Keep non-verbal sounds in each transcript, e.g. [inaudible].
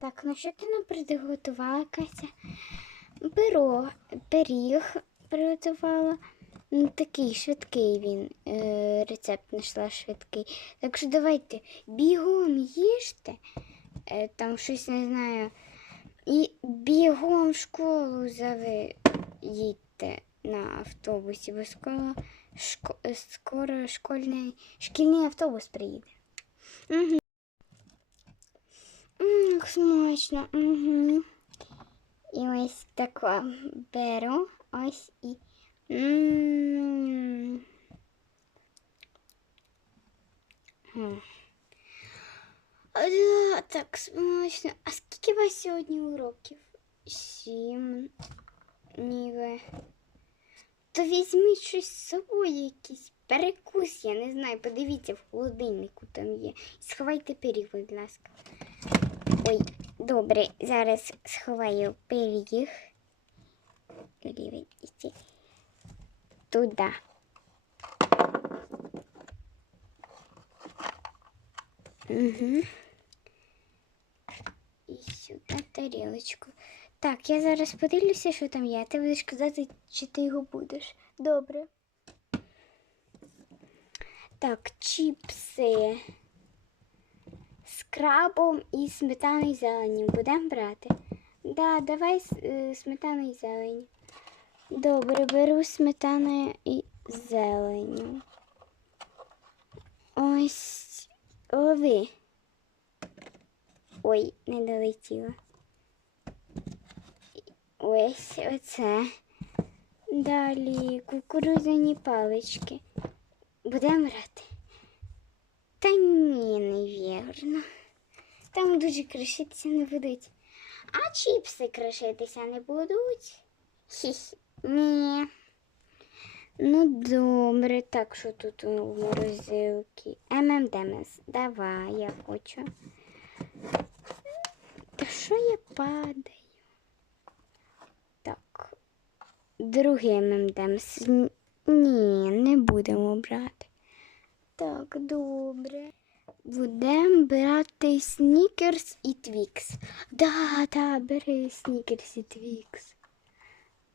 Так, ну що ти нам приготувала, Катя? Пиро, пиріг приготувала. Ну, такий швидкий він. Е, рецепт знайшла швидкий. Так що давайте бігом їжте. Е, там щось не знаю. І бігом в школу зави їдьте на автобусі, бо скоро, шко, скоро школьний, шкільний автобус приїде. Угу. Смачно. Угу. І ось тако беру ось і. М. М. Так, смачно. А скільки у вас сьогодні уроків? Сім. Ніби. То візьміть щось з собою, якийсь перекус, я не знаю. Подивіться, в холодильнику там є. Сховайте пиріг, будь ласка. Ой, добре, зараз сховаю пиріг. Дивіться. Туди. Угу. І сюди тарілочку. Так, я зараз подивлюся, що там є. Ти будеш казати, чи ти його будеш. Добре. Так, чіпси з крабом і сметаною зеленню. Будемо брати? Да, давай е, і зеленю. Добре, беру сметаною і зеленю. Ось лови. Ой, не долетіло. Ось оце. Далі кукурудзяні палички. Будемо брати? Та ні, невірно. Там дуже кришитися не будуть. А чіпси кришитися не будуть? Хі-хі. Ні. Ну, добре, так що тут у морозилки? ММДМС. Давай, я хочу. Та що я падаю? Так. Другий ММДМС. Ні, не будемо брати. Так, добре. Будемо брати снікерс і твікс. Да, да, бери снікерс і твікс.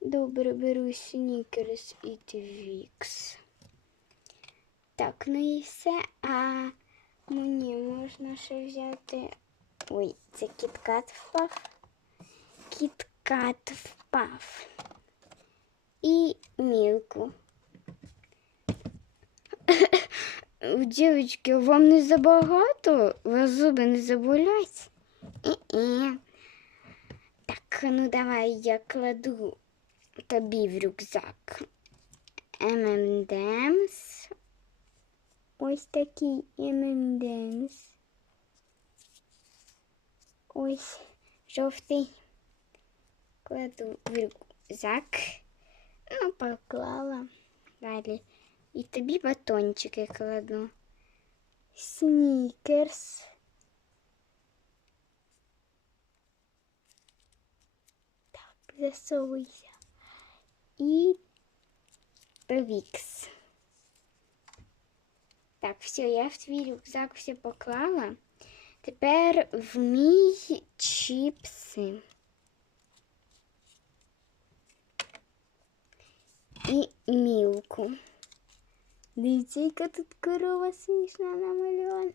Добре, беру снікерс і твікс. Так, ну і все. А мені можна ще взяти. Ой, це кіткат впав. Кіткат впав. І мілку. Дівчатки, вам не забагато? У вас зуби не заболять? І-і. Так, ну давай я кладу тобі в рюкзак. ММДМС. Ось такий ММДМС. Ось жовтий. Кладу в рюкзак. Ну, поклала. Далі. І тобі батончики кладу. Снікерс. Так, засовуйся. І Вікс. Так, все, я в твій рюкзак все поклала. Тепер в мій чіпси. І мілку. Дивіться, яка тут корова смішна намальована.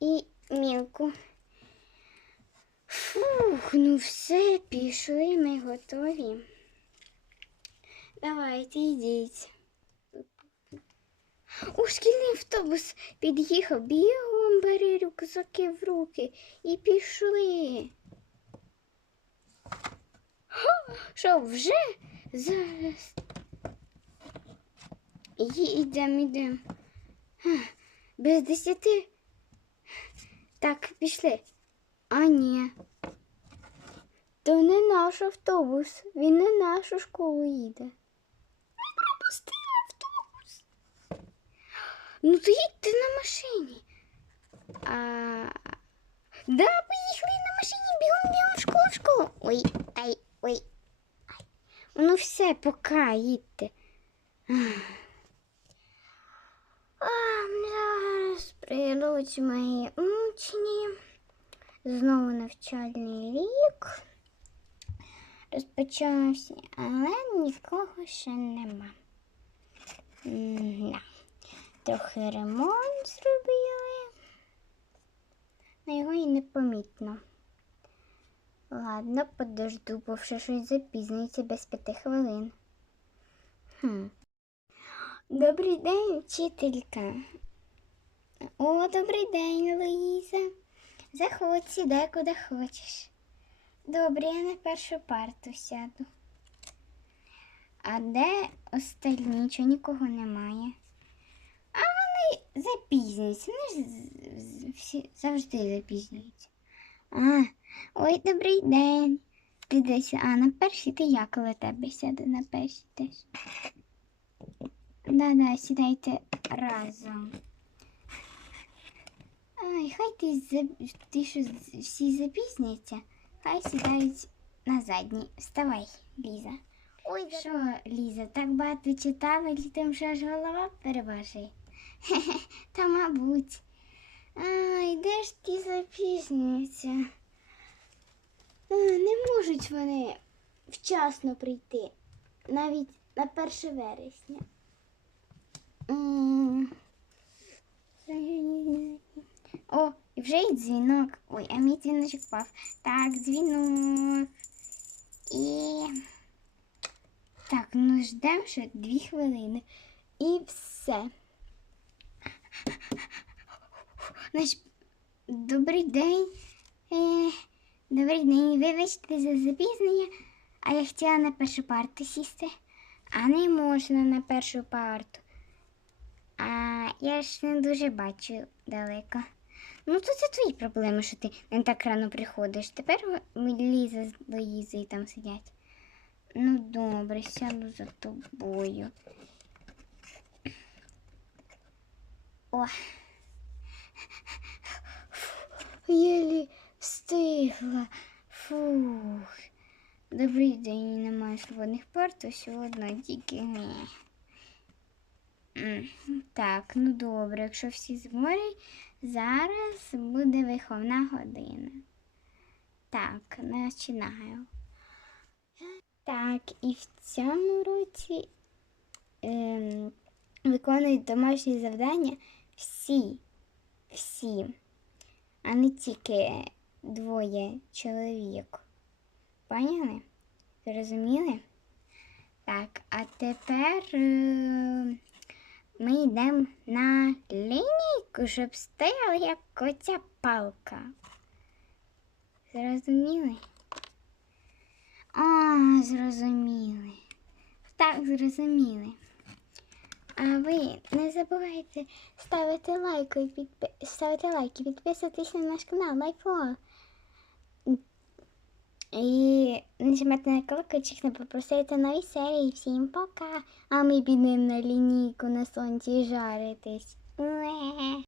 І мілку. Фух, ну все, пішли, ми готові. Давайте йдіть. У шкільний автобус під'їхав, бігом бери рюкзаки в руки і пішли. Що, вже? Зараз. Їдемо, йдемо. Без десяти. Так, пішли. А ні. То не наш автобус. Він не нашу школу їде. Ми пропустили автобус. Ну то їдьте на машині. А... Да, поїхали на машині, бігом, бігом школу, школу. Ой, ай, ой. Ай. Ну все, пока, їдьте. А, зараз прийдуть мої учні. Знову навчальний рік розпочався, але нікого ще нема. Да. Трохи ремонт зробили. На його і не помітно. Ладно, подожду, бо вже щось запізнюється без п'яти хвилин. Хм. Добрий день, вчителька. О, добрий день, Луїза. Заходь, сідай куди хочеш. Добре, я на першу парту сяду. А де остальні? Чого нікого немає? А вони запізнюються. Вони ж всі завжди запізнюються. А, ой, добрий день. Ти десь, а на першій ти я коло тебе сяду на першій теж. Да-да, сідайте разом. Ай, хай ти, ти що всі запізняться, хай сідають на задній. Вставай, Ліза. Ой, що, Ліза, так багато читала, літом що аж голова переважить. Хе-хе, [laughs] та мабуть. Ай, де ж ті запізнюються? Не можуть вони вчасно прийти, навіть на 1 вересня. О, і вже й дзвінок. Ой, а мій дзвіночок впав. Так, дзвінок. І. Так, ну ждемо ще дві хвилини. І все. Добрий день. Е, добрий день. Вибачте за запізнення. А я хотіла на першу парту сісти. А не можна на першу парту. А я ж не дуже бачу далеко. Ну, то це твої проблеми, що ти не так рано приходиш. Тепер Ліза з Луїзою там сидять. Ну, добре, сяду за тобою. О. Єлі встигла. Фух. Добрий день, немає свободних парт, все одно тільки. Так, ну добре, якщо всі згорять, зараз буде виховна година. Так, починаю. Так, і в цьому році ем, виконують домашні завдання всі, всі, а не тільки двоє чоловік. Поняли? Зрозуміли? Так, а тепер е, ми йдемо на лінійку, щоб стояла як оця палка. Зрозуміли? А, зрозуміли. Так, зрозуміли. А ви не забувайте ставити лайки і підпи... ставити лайки, підписуватись на наш канал Лайфо. І нажимайте на колокольчик, не попросити нові серії. Всім пока. А ми підемо на лінійку на сонці жаритись. Уе.